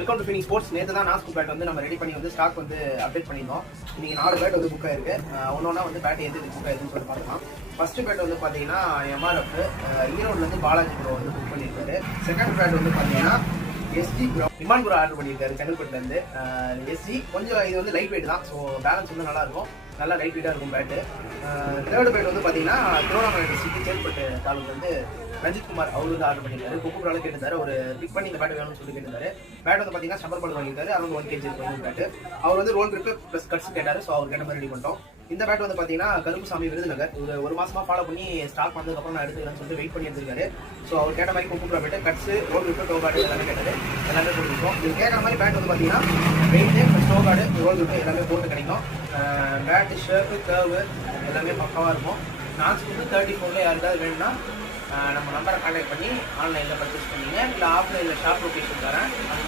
Welcome to Phoenix sports. நேற்று தான் நாஸ்கு bad வந்து நம்ம ரெடி பண்ணி வந்து ஸ்டாக் வந்து அப்டேட் பண்ணியிருந்தோம். இன்னைக்கு 4 பேட் வந்து புக் ஆயிருக்கு. ஒன்னொன்னா வந்து பேட் எது புக் ஆயிருக்குன்னு சொல்லி பார்க்கலாம். ஃபர்ஸ்ட் பேட் வந்து பார்த்தீங்கன்னா எம்ஆர்எஃப் ஈரோடுலேருந்து பாலாஜி ப்ரோ வந்து புக் பண்ணியிருக்காரு. செகண்ட் பேட் வந்து பார்த்தீங்கன்னா SG bro Iman bro order பண்ணியிருக்காரு செங்கல்பட்டுலேருந்து. எஸ்ஜி கொஞ்சம் இது வந்து லைட் வெயிட் தான், ஸோ பேலன்ஸ் வந்து நல்லா இருக்கும், நல்லா லைட் வெயிட்டாக இருக்கும் பேட்டு. தேர்ட் பேட் வந்து பார்த்தீங்கன்னா திருவண்ணாமலை டிஸ்ட்ரிக்ட் சேல்பட்டு தாலுக்கு வந்து ரஞ்சித் குமார் அவர் வந்து ஆர்டர் பண்ணியிருக்காரு. குக்கு ப்ராவில் கேட்டிருந்தாரு, ஒரு பிக் பண்ணி இந்த பேட் வேணும்னு சொல்லி கேட்டிருந்தாரு. பேட் வந்து பார்த்தீங்கன்னா ஸ்டம்பர் பால் வாங்கியிருக்காரு, அரௌண்ட் 1 kg இருக்கும் பேட்டு. அவர் வந்து ரோல் ட்ரிப்பு ப்ளஸ் கட்ஸ் கேட்டார், ஸோ அவர் கேட்ட மாதிரி ரெடி பண்ணிட்டோம். இந்த பேட் வந்து பார்த்தீங்கன்னா கருப்புசாமி விருதுநகர் ஒரு மாசமா ஃபாலோ பண்ணி ஸ்டாக் வந்ததுக்கப்புறம் நான் எடுத்துக்கிறேன்னு சொல்லிட்டு வெயிட் பண்ணி எடுத்துருக்காரு. ஸோ அவர் கேட்ட மாதிரி குக்கு ப்ரா பேட்டு கட்ஸ் ரோல் ட்ரிப்பு டோ கார்டு எல்லாமே கேட்டாரு, எல்லாமே போட்டுருக்கோம். இது கேட்குற மாதிரி பேட் வந்து பார்த்தீங்கன்னா weight toe guard roll grip எல்லாமே போட்டு கிடைக்கும். பேட்டு ஷர்ட்டு கர்வு எல்லாமே பக்கவாக இருக்கும். நான்ஸ்க்கு வந்து 34 யாருக்காவது வேணும்னா நம்ம நம்பரை கான்டாக்ட் பண்ணி ஆன்லைனில் பர்ச்சேஸ் பண்ணிங்க, இல்லை ஆஃப்லைனில் ஷாப் லொக்கேஷன் தரேன்.